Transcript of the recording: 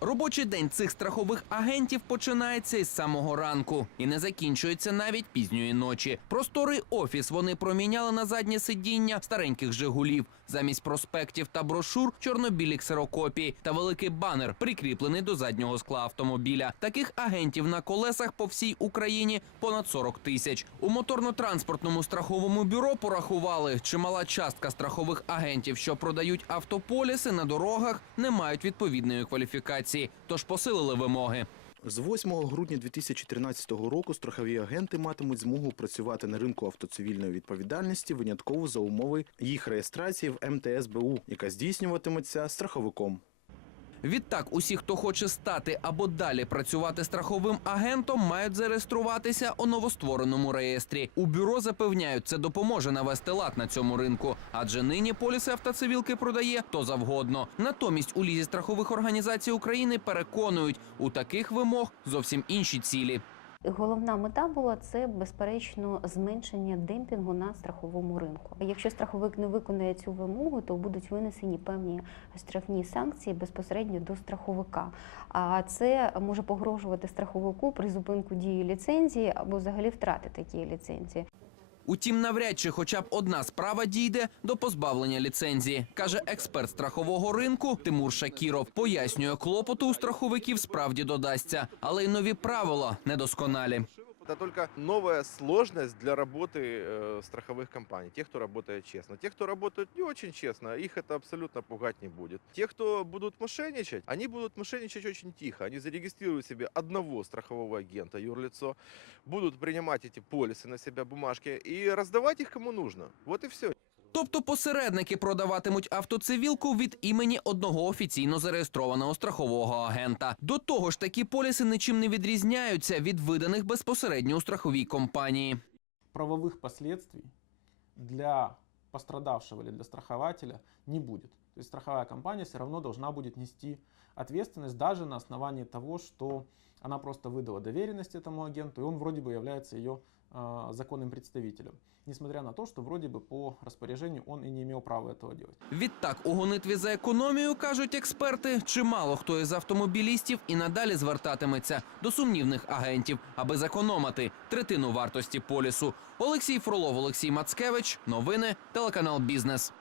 Робочий день цих страхових агентів починається із самого ранку і не закінчується навіть пізньої ночі. Просторий офіс вони проміняли на заднє сидіння стареньких Жигулів. Замість проспектів та брошур чорно-білі ксерокопії та великий банер, прикріплений до заднього скла автомобіля. Таких агентів на колесах по всій Україні понад 40 тисяч. У моторно-транспортному страховому бюро порахували, чимала частка страхових агентів, що продають автополіси на дорогах, не мають відповідної кваліфікації, тож посилили вимоги. З 8 грудня 2013 року страхові агенти матимуть змогу працювати на ринку автоцивільної відповідальності винятково за умови їх реєстрації в МТСБУ, яка здійснюватиметься страховиком. Відтак, усі, хто хоче стати або далі працювати страховим агентом, мають зареєструватися у новоствореному реєстрі. У бюро запевняють, це допоможе навести лад на цьому ринку, адже нині поліси автоцивілки продає хто завгодно. Натомість у лізі страхових організацій України переконують, у таких вимог зовсім інші цілі. Головна мета була це безперечно зменшення демпінгу на страховому ринку. Якщо страховик не виконає цю вимогу, то будуть винесені певні штрафні санкції безпосередньо до страховика. А це може погрожувати страховику при зупинку дії ліцензії або взагалі втрати такі ліцензії. Утім, навряд чи хоча б одна справа дійде до позбавлення ліцензії, каже експерт страхового ринку Тимур Шакіров. Пояснює, клопоту у страховиків справді додасться, але й нові правила недосконалі. Это только новая сложность для работы э, страховых компаний, тех, кто работает честно. Те, кто работают не очень честно, их это абсолютно пугать не будет. Те, кто будут мошенничать, они будут мошенничать очень тихо. Они зарегистрируют себе одного страхового агента, юрлицо, будут принимать эти полисы на себя бумажки и раздавать их кому нужно. Вот и все. Тобто посередники продаватимуть автоцивілку від імені одного офіційно зареєстрованого страхового агента. До того ж, такі поліси нічим не відрізняються від виданих безпосередньо у страховій компанії. правовых последствий для пострадавшего или для страхователя не будет. То есть страховая компания все равно должна будет нести ответственность даже на основании того, что она просто выдала доверенность этому агенту, и он вроде бы является ее э, законным представителем. Несмотря на то, что вроде бы по распоряжению он и не имел права этого делать. Відтак, у гонитві за економію, кажуть експерти, чимало хто із автомобілістів і надалі звертатиметься до сумнівних агентів, аби зекономити третину вартості полісу. Олексій Фролов, Олексій Мацкевич. Новини телеканал Бізнес.